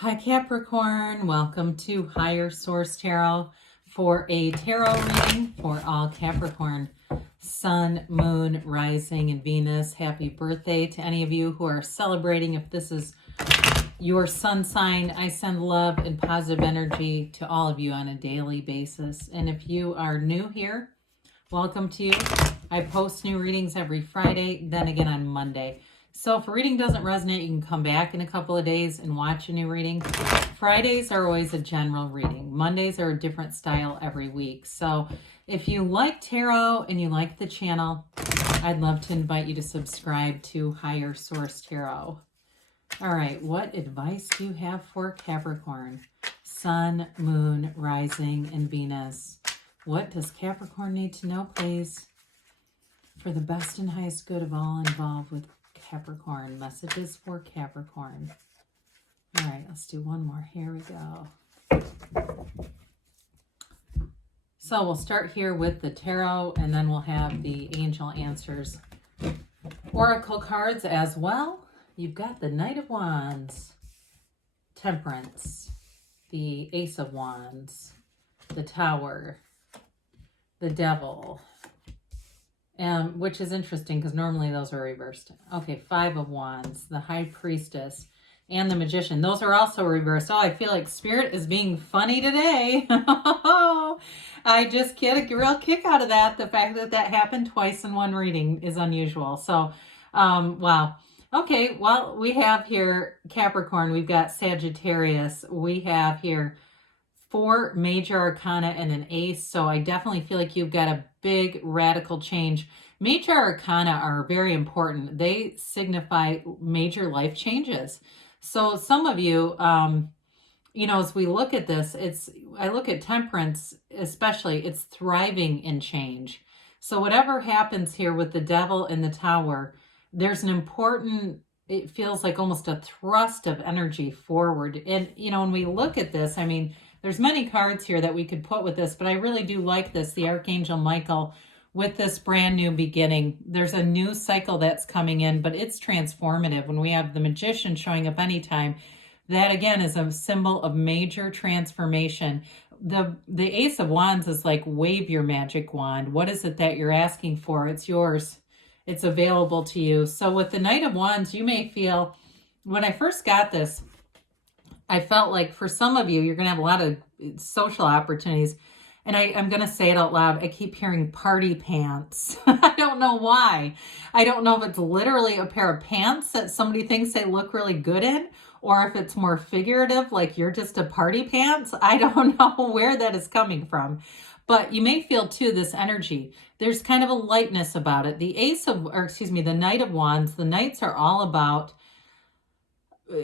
Hi Capricorn, welcome to Higher Source Tarot for a tarot reading for all Capricorn, Sun, Moon, Rising, and Venus. Happy birthday to any of you who are celebrating. If this is your sun sign, I send love and positive energy to all of you on a daily basis. And if you are new here, welcome to you. I post new readings every Friday, then again on Monday. So if a reading doesn't resonate, you can come back in a couple of days and watch a new reading. Fridays are always a general reading. Mondays are a different style every week. So if you like tarot and you like the channel, I'd love to invite you to subscribe to Higher Source Tarot. All right, what advice do you have for Capricorn? Sun, Moon, Rising, and Venus. What does Capricorn need to know, please? For the best and highest good of all involved with Capricorn. Messages for Capricorn. All right, let's do one more. Here we go. So we'll start here with the tarot, and then we'll have the angel answers. Oracle cards as well. You've got the Knight of Wands, Temperance, the Ace of Wands, the Tower, the Devil, which is interesting because normally those are reversed. Okay, Five of Wands, the High Priestess, and the Magician. Those are also reversed. Oh, I feel like Spirit is being funny today. I just get a real kick out of that. The fact that that happened twice in one reading is unusual. So, wow. Okay, well, we have here Capricorn. We've got Sagittarius. We have here 4 major arcana and an ace. So I definitely feel like you've got a big radical change. Major arcana are very important. They signify major life changes. So some of you, as we look at this, I look at Temperance, especially, it's thriving in change. So whatever happens here with the Devil and the Tower, there's an important, it feels like almost a thrust of energy forward. And, when we look at this, I mean, there's many cards here that we could put with this, but I really do like this, the Archangel Michael, with this brand new beginning. There's a new cycle that's coming in, but it's transformative. When we have the Magician showing up anytime, that again is a symbol of major transformation. The Ace of Wands is like, wave your magic wand. What is it that you're asking for? It's yours. It's available to you. So with the Knight of Wands, you may feel, when I first got this, I felt like for some of you, you're going to have a lot of social opportunities. And I'm going to say it out loud. I keep hearing party pants. I don't know why. I don't know if it's literally a pair of pants that somebody thinks they look really good in, or if it's more figurative, like you're just a party pants. I don't know where that is coming from. But you may feel too this energy. There's kind of a lightness about it. The Knight of Wands, the Knights are all about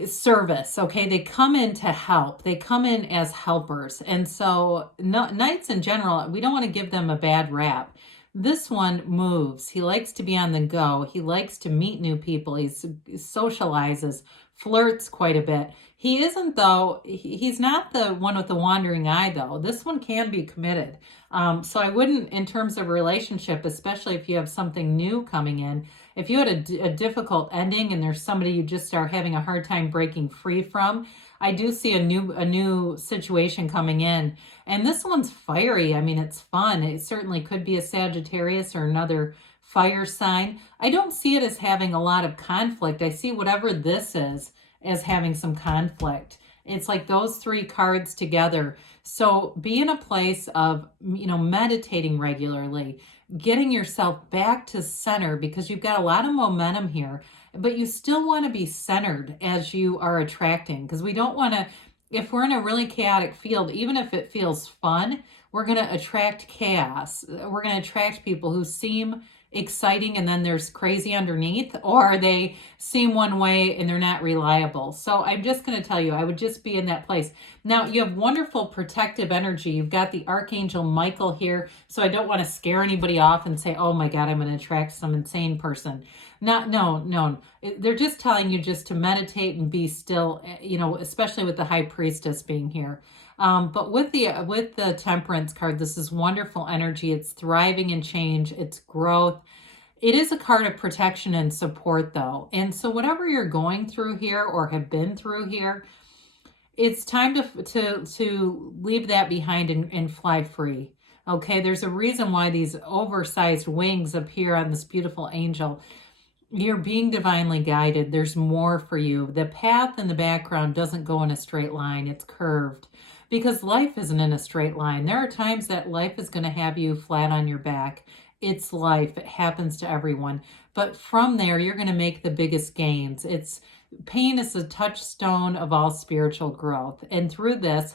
service. Okay, they come in to help. They come in as helpers. And so Knights in general, we don't want to give them a bad rap. This one moves. He likes to be on the go. He likes to meet new people. He socializes, flirts quite a bit. He isn't, though, he's not the one with the wandering eye, though. This one can be committed. So I wouldn't, in terms of relationship, especially if you have something new coming in, if you had a difficult ending and there's somebody you just are having a hard time breaking free from, I do see a new situation coming in. And this one's fiery. I mean, it's fun. It certainly could be a Sagittarius or another fire sign. I don't see it as having a lot of conflict. I see whatever this is as having some conflict. It's like those 3 cards together. So be in a place of, meditating regularly, getting yourself back to center, because you've got a lot of momentum here, but you still want to be centered as you are attracting, because we don't want to, if we're in a really chaotic field, even if it feels fun, we're going to attract chaos. We're going to attract people who seem exciting and then there's crazy underneath, or they seem one way and they're not reliable. So I'm just going to tell you, I would just be in that place. Now, you have wonderful protective energy. You've got the Archangel Michael here, so I don't want to scare anybody off and say, oh my God, I'm going to attract some insane person. No. They're just telling you just to meditate and be still, especially with the High Priestess being here. But with the Temperance card, this is wonderful energy. It's thriving in change. It's growth. It is a card of protection and support, though. And so whatever you're going through here or have been through here, it's time to leave that behind and fly free. Okay, there's a reason why these oversized wings appear on this beautiful angel. You're being divinely guided. There's more for you. The path in the background doesn't go in a straight line. It's curved because life isn't in a straight line. There are times that life is going to have you flat on your back. It's life. It happens to everyone. But from there, you're going to make the biggest gains. Pain is the touchstone of all spiritual growth. And through this,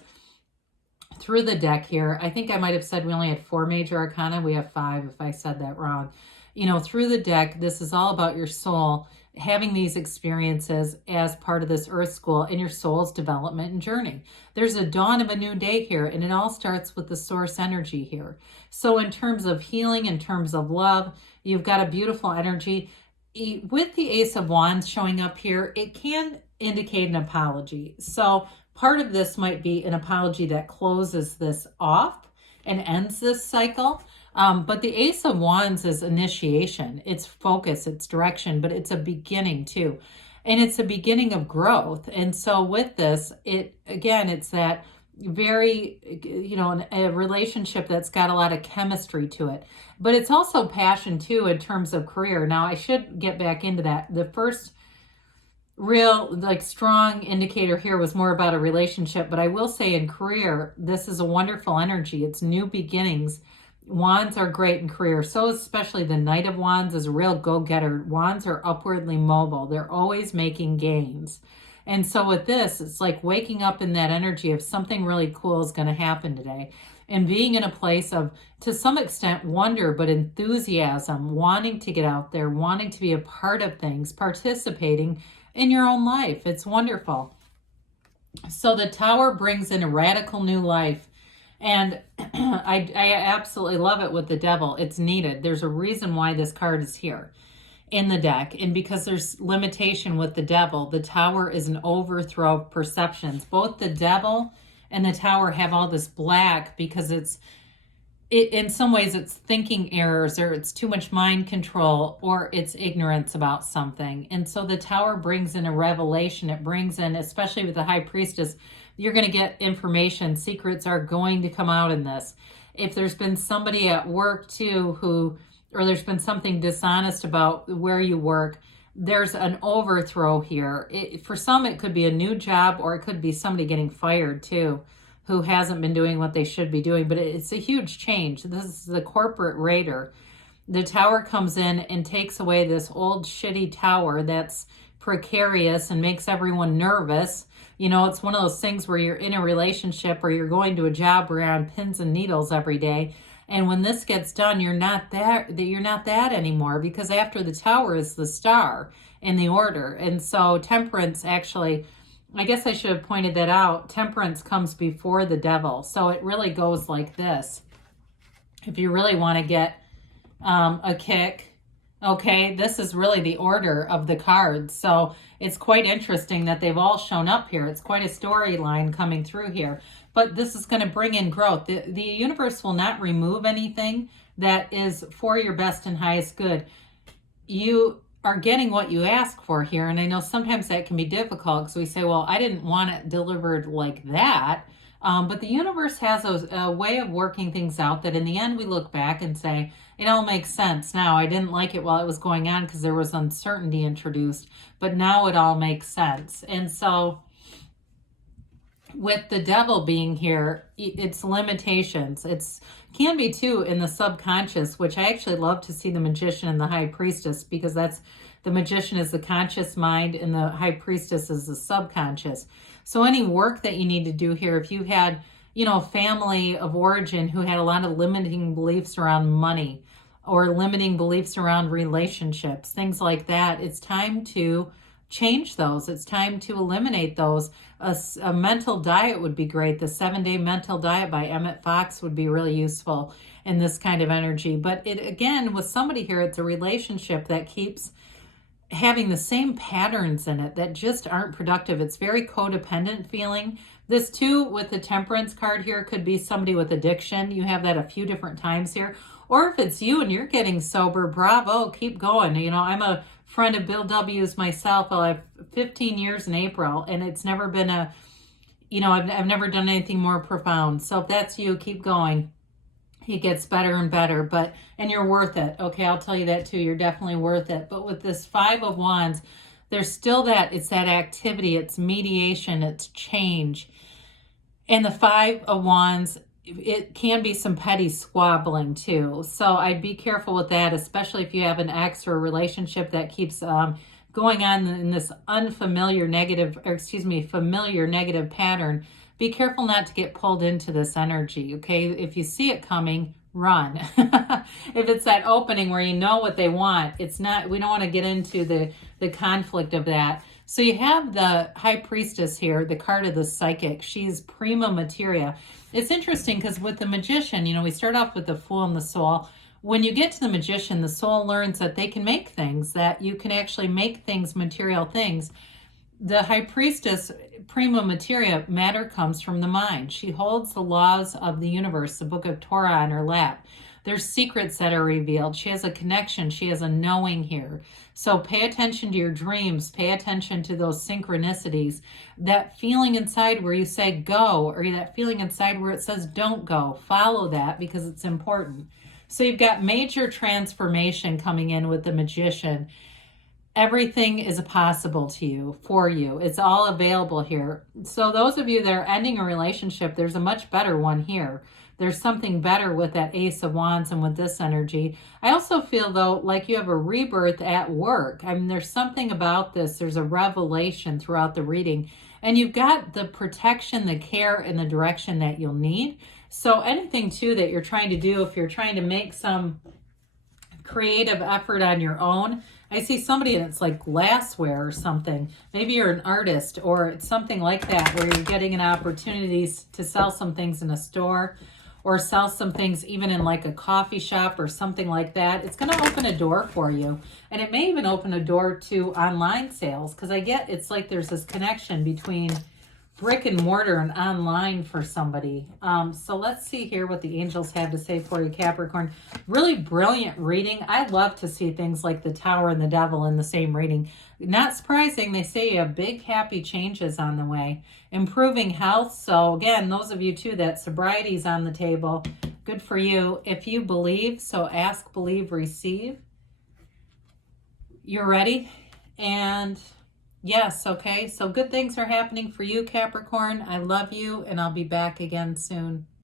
through the deck here, I think I might have said we only had 4 major arcana. We have 5 if I said that wrong. You know, through the deck, this is all about your soul having these experiences as part of this earth school in your soul's development and journey. There's a dawn of a new day here, and it all starts with the source energy here. So in terms of healing, in terms of love, you've got a beautiful energy. With the Ace of Wands showing up here, it can indicate an apology. So part of this might be an apology that closes this off and ends this cycle. But the Ace of Wands is initiation, it's focus, it's direction, but it's a beginning too. And it's a beginning of growth. And so with this, it's that very, a relationship that's got a lot of chemistry to it. But it's also passion too in terms of career. Now, I should get back into that. The first real strong indicator here was more about a relationship, but I will say in career, this is a wonderful energy. It's new beginnings. Wands are great in career. So especially the Knight of Wands is a real go-getter. Wands are upwardly mobile. They're always making gains. And so with this, it's like waking up in that energy of something really cool is going to happen today. And being in a place of, to some extent, wonder, but enthusiasm, wanting to get out there, wanting to be a part of things, participating in your own life. It's wonderful. So the Tower brings in a radical new life. And I absolutely love it with the Devil. It's needed. There's a reason why this card is here in the deck. And because there's limitation with the Devil, the Tower is an overthrow of perceptions. Both the Devil and the Tower have all this black because in some ways it's thinking errors, or it's too much mind control, or it's ignorance about something. And so the Tower brings in a revelation. It brings in, especially with the High Priestess, you're going to get information. Secrets are going to come out in this. If there's been somebody at work too or there's been something dishonest about where you work, there's an overthrow here. For some, it could be a new job, or it could be somebody getting fired too, who hasn't been doing what they should be doing. But it's a huge change. This is the corporate raider. The Tower comes in and takes away this old shitty tower that's precarious and makes everyone nervous. It's one of those things where you're in a relationship or you're going to a job where you're on pins and needles every day. And when this gets done, you're not that anymore, because after the Tower is the Star in the order. And so Temperance, actually, I guess I should have pointed that out. Temperance comes before the Devil. So it really goes like this. If you really want to get a kick, okay, this is really the order of the cards. So it's quite interesting that they've all shown up here. It's quite a storyline coming through here. But this is going to bring in growth. The universe will not remove anything that is for your best and highest good. You are getting what you ask for here. And I know sometimes that can be difficult because we say, well, I didn't want it delivered like that. But the universe has a way of working things out that in the end we look back and say, it all makes sense now. I didn't like it while it was going on because there was uncertainty introduced, but now it all makes sense. And so with the Devil being here, it's limitations. It's can be too in the subconscious, which I actually love to see the Magician and the High Priestess, because that's the Magician is the conscious mind and the High Priestess is the subconscious. So any work that you need to do here, if you had, a family of origin who had a lot of limiting beliefs around money or limiting beliefs around relationships, things like that, it's time to change those. It's time to eliminate those. A mental diet would be great. The 7-Day Mental Diet by Emmett Fox would be really useful in this kind of energy. But again, with somebody here, it's a relationship that keeps having the same patterns in it that just aren't productive. It's very codependent feeling. This too, with the Temperance card here, could be somebody with addiction. You have that a few different times here. Or if it's you and you're getting sober, bravo, keep going. I'm a friend of Bill W.'s myself. I have 15 years in April, and it's never been you know, I've never done anything more profound. So if that's you, keep going. It gets better and better, and you're worth it. Okay, I'll tell you that too. You're definitely worth it. But with this Five of Wands, there's still it's that activity, it's mediation, it's change. And the Five of Wands, it can be some petty squabbling too. So I'd be careful with that, especially if you have an ex or a relationship that keeps going on in this familiar negative pattern. Be careful not to get pulled into this energy, okay? If you see it coming, run. If it's that opening where you know what they want, we don't want to get into the conflict of that. So you have the High Priestess here, the card of the psychic. She's prima materia. It's interesting because with the Magician, you know, we start off with the Fool and the Soul. When you get to the Magician, the soul learns that they can make things, that you can actually make things, material things. The High Priestess, prima materia, matter comes from the mind. She holds the laws of the universe, the book of Torah, on her lap. There's secrets that are revealed. She has a connection. She has a knowing here. So pay attention to your dreams. Pay attention to those synchronicities. That feeling inside where you say go, or that feeling inside where it says don't go. Follow that because it's important. So you've got major transformation coming in with the Magician. Everything is possible to you, for you. It's all available here. So those of you that are ending a relationship, there's a much better one here. There's something better with that Ace of Wands and with this energy. I also feel, though, like you have a rebirth at work. I mean, there's something about this. There's a revelation throughout the reading. And you've got the protection, the care, and the direction that you'll need. So anything, too, that you're trying to do, if you're trying to make some creative effort on your own, I see somebody that's like glassware or something. Maybe you're an artist or it's something like that where you're getting an opportunity to sell some things in a store or sell some things even in like a coffee shop or something like that. It's going to open a door for you. And it may even open a door to online sales because it's like there's this connection between brick and mortar and online for somebody. So let's see here what the angels have to say for you, Capricorn. Really brilliant reading. I love to see things like the Tower and the Devil in the same reading. Not surprising, they say you have big happy changes on the way. Improving health. So again, those of you too that sobriety's on the table, good for you. If you believe, so ask, believe, receive. You're ready. And yes, okay. So good things are happening for you, Capricorn. I love you, and I'll be back again soon.